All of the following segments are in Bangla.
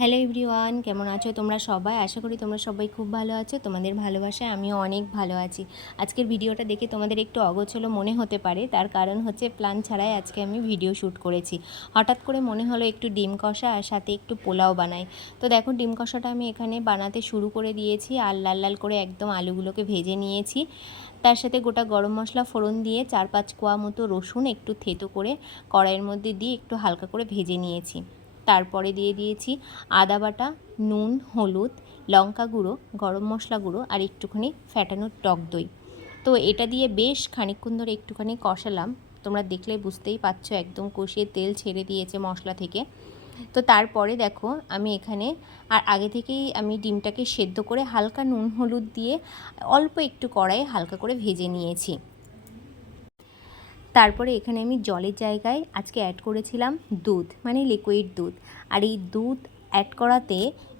হ্যালো এভরিওয়ান, কেমন আছো তোমরা সবাই? আশা করি তোমরা সবাই খুব ভালো আছো। তোমাদের ভালোবাসায় আমিও অনেক ভালো আছি। আজকের ভিডিওটা দেখে তোমাদের একটু অগোছালো মনে হতে পারে, তার কারণ হচ্ছে প্ল্যান ছাড়াই আজকে আমি ভিডিও শ্যুট করেছি। হঠাৎ করে মনে হলো একটু ডিম কষা আর সাথে একটু পোলাও বানাই। তো দেখো, ডিম কষাটা আমি এখানে বানাতে শুরু করে দিয়েছি আর লাল লাল করে একদম আলুগুলোকে ভেজে নিয়েছি। তার সাথে গোটা গরম মশলা ফোড়ন দিয়ে 4-5 কোয়া মতো রসুন একটু থেতো করে কড়াইয়ের মধ্যে দিয়ে একটু হালকা করে ভেজে নিয়েছি। তারপরে দিয়ে দিয়েছি আদা বাটা, নুন, হলুদ, লঙ্কা গুঁড়ো, গরম মশলা গুঁড়ো আর একটুখানি ফ্যাটানো টক দই। তো এটা দিয়ে বেশ খানিকক্ষণ ধরে একটুখানি কষালাম। তোমরা দেখলে বুঝতেই পারছো একদম কষিয়ে তেল ছেড়ে দিয়েছে মশলা থেকে। তো তারপরে দেখো, আমি এখানে আর আগে থেকেই আমি ডিমটাকে সেদ্ধ করে হালকা নুন হলুদ দিয়ে অল্প একটু কড়াইয়ে হালকা করে ভেজে নিয়েছি। তারপরে এখানে আমি জলের জায়গায় আজকে অ্যাড করেছিলাম দুধ, মানে লিকুইড দুধ। আর এই দুধ অ্যাড করাতে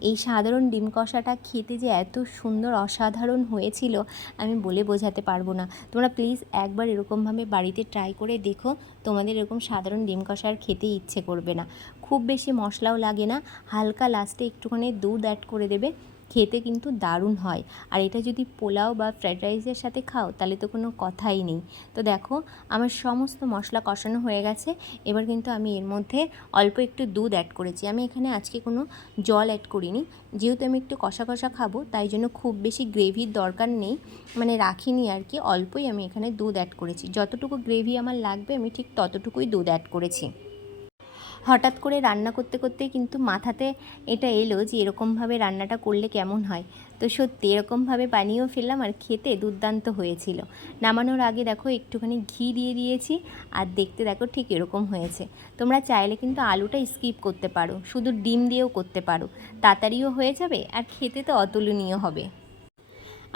এই সাধারণ ডিম কষাটা খেতে যে এত সুন্দর অসাধারণ হয়েছিল আমি বলে বোঝাতে পারবো না। তোমরা প্লিজ একবার এরকমভাবে বাড়িতে ট্রাই করে দেখো, তোমাদের এরকম সাধারণ ডিম কষা আর খেতে ইচ্ছে করবে না। খুব বেশি মশলাও লাগে না, হালকা লাস্টে একটুখানি দুধ অ্যাড করে দেবে, খেতে কিন্তু দারুণ হয়। আর এটা যদি পোলাও বা ফ্রাইড রাইসের সাথে খাও তাহলে তো কোনো কথাই নেই। তো দেখো, আমার সমস্ত মশলা কষানো হয়ে গেছে। এবার কিন্তু আমি এর মধ্যে অল্প একটু দুধ অ্যাড করেছি। আমি এখানে আজকে কোনো জল অ্যাড করিনি, যেহেতু আমি একটু কষা কষা খাবো তাই জন্য খুব বেশি গ্রেভির দরকার নেই, মানে রাখিনি আর কি। অল্পই আমি এখানে দুধ অ্যাড করেছি, যতটুকু গ্রেভি আমার লাগবে আমি ঠিক ততটুকুই দুধ অ্যাড করেছি। হঠাৎ করে রান্না করতে করতে কিন্তু মাথাতে এটা এলো যে এরকমভাবে রান্নাটা করলে কেমন হয়। তো সত্যি এরকমভাবে বানিয়েও ফেললাম আর খেতে দুর্দান্ত হয়েছিল। নামানোর আগে দেখো একটুখানি ঘি দিয়ে দিয়েছি আর দেখতে দেখো ঠিক এরকম হয়েছে। তোমরা চাইলে কিন্তু আলুটা স্কিপ করতে পারো, শুধু ডিম দিয়েও করতে পারো, তাড়াতাড়িও হয়ে যাবে আর খেতে তো অতুলনীয় হবে।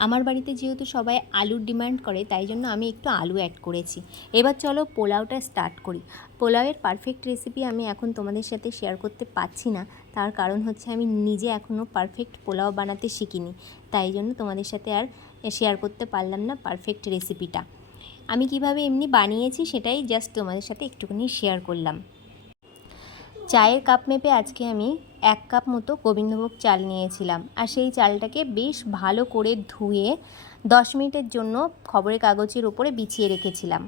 আমার বাড়িতে যেহেতু সবাই আলুর ডিমান্ড করে তাই জন্য আমি একটু আলু অ্যাড করেছি। এবার চলো পোলাওটা স্টার্ট করি। পোলাওয়ের পারফেক্ট রেসিপি আমি এখন তোমাদের সাথে শেয়ার করতে পারছি না, তার কারণ হচ্ছে আমি নিজে এখনও পারফেক্ট পোলাও বানাতে শিখিনি, তাই জন্য তোমাদের সাথে আর শেয়ার করতে পারলাম না পারফেক্ট রেসিপিটা। আমি কিভাবে এমনি বানিয়েছি সেটাই জাস্ট তোমাদের সাথে একটুখানি শেয়ার করলাম। চায়ের কাপ মেপে আজকে আমি 1 কাপ মতো গোবিন্দভোগ চাল নিয়েছিলাম আর সেই চালটাকে বেশ ভালো করে ধুয়ে 10 মিনিটের জন্য খবরের কাগজের উপরে বিছিয়ে রেখেছিলাম।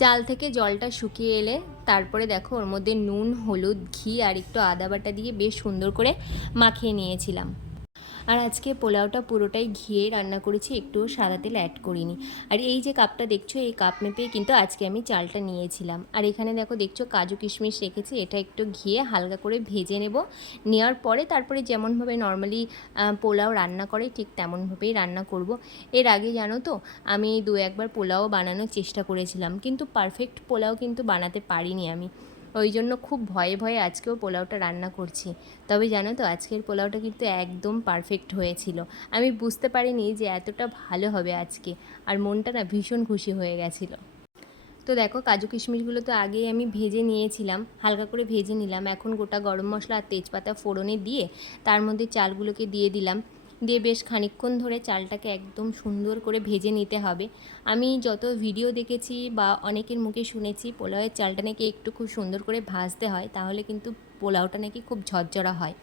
চাল থেকে জলটা শুকিয়ে এলে তারপরে দেখো ওর মধ্যে নুন, হলুদ, ঘি আর একটু আদা বাটা দিয়ে বেশ সুন্দর করে মাখিয়ে নিয়েছিলাম। আর আজকে পোলাওটা পুরোটাই ঘিয়ে রান্না করেছি, একটুও সাদা তেল অ্যাড করিনি। আর এই যে কাপটা দেখছো, এই কাপ মেপে কিন্তু আজকে আমি চালটা নিয়েছিলাম। আর এখানে দেখো দেখছো কাজু কিশমিশ রেখেছি, এটা একটু ঘিয়ে হালকা করে ভেজে নেব। নেওয়ার পরে তারপরে যেমনভাবে নর্মালি পোলাও রান্না করে ঠিক তেমনভাবেই রান্না করব। এর আগে জানো তো, আমি 2-1 বার পোলাও বানানোর চেষ্টা করেছিলাম, কিন্তু পারফেক্ট পোলাও কিন্তু বানাতে পারিনি আমি। ওই জন্য খুব ভয়ে ভয়ে আজকেও পোলাওটা রান্না করছি। তবে জানো তো, আজকের পোলাওটা কিন্তু একদম পারফেক্ট হয়েছিল। আমি বুঝতে পারিনি যে এতটা ভালো হবে আজকে, আর মনটা না ভীষণ খুশি হয়ে গেছিলো। তো দেখো, কাজু কিশমিশগুলো তো আগেই আমি ভেজে নিয়েছিলাম, হালকা করে ভেজে নিলাম। এখন গোটা গরম মশলা আর তেজপাতা ফোড়নে দিয়ে তার মধ্যে চালগুলোকে দিয়ে দিলাম। দিয়ে বেশ খানিকক্ষণ ধরে চালটাকে একদম সুন্দর করে ভেজে নিতে হবে। আমি যত ভিডিও দেখেছি বা অনেকের মুখে শুনেছি পোলাওয়ের চালটা নাকি একটু খুব সুন্দর করে ভাজতে হয়, তাহলে কিন্তু পোলাওটা নাকি খুব ঝরঝরা হয়।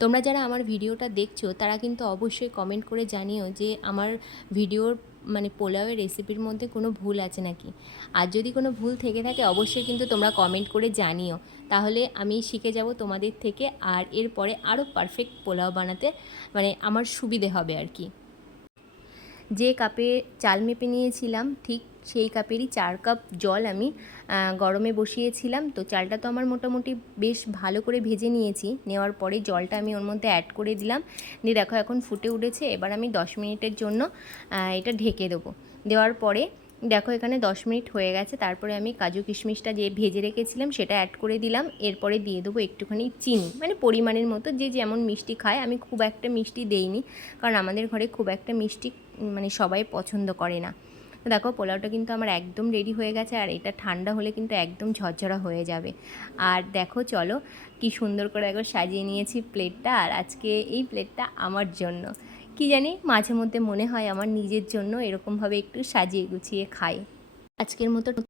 তোমরা যারা আমার ভিডিওটা দেখছো তারা কিন্তু অবশ্যই কমেন্ট করে জানিও যে আমার ভিডিওর মানে পোলাওয়ের রেসিপির মধ্যে কোনো ভুল আছে নাকি। আর যদি কোনো ভুল থেকে থাকে অবশ্যই কিন্তু তোমরা কমেন্ট করে জানিও, তাহলে আমি শিখে যাব তোমাদের থেকে। আর এরপরে আরও পারফেক্ট পোলাও বানাতে মানে আমার সুবিধে হবে আর কি। যে কাপে চাল মেপে নিয়েছিলাম ঠিক সেই কাপেরই 4 কাপ জল আমি গরমে বসিয়েছিলাম। তো চালটা তো আমার মোটামুটি বেশ ভালো করে ভেজে নিয়েছি, নেওয়ার পরে জলটা আমি ওর মধ্যে অ্যাড করে দিলাম। দিয়ে দেখো এখন ফুটে উঠেছে। এবার আমি 10 মিনিটের জন্য এটা ঢেকে দেবো। দেওয়ার পরে দেখো এখানে 10 মিনিট হয়ে গেছে। তারপরে আমি কাজু কিশমিশটা যে ভেজে রেখেছিলাম সেটা অ্যাড করে দিলাম। এরপরে দিয়ে দেবো একটুখানি চিনি, মানে পরিমাণের মতো, যে যেমন মিষ্টি খায়। আমি খুব একটা মিষ্টি দেইনি, কারণ আমাদের ঘরে খুব একটা মিষ্টি মানে সবাই পছন্দ করে না। তো দেখো পোলাওটা কিন্তু আমার একদম রেডি হয়ে গেছে, আর এটা ঠান্ডা হলে কিন্তু একদম ঝরঝরা হয়ে যাবে। আর দেখো চলো কি সুন্দর করে একবার সাজিয়ে নিয়েছি প্লেটটা। আর আজকে এই প্লেটটা আমার জন্য, কি জানি মাঝে মধ্যে মনে হয় আমার নিজের জন্য এরকমভাবে একটু সাজিয়ে গুছিয়ে খাই। আজকের মতো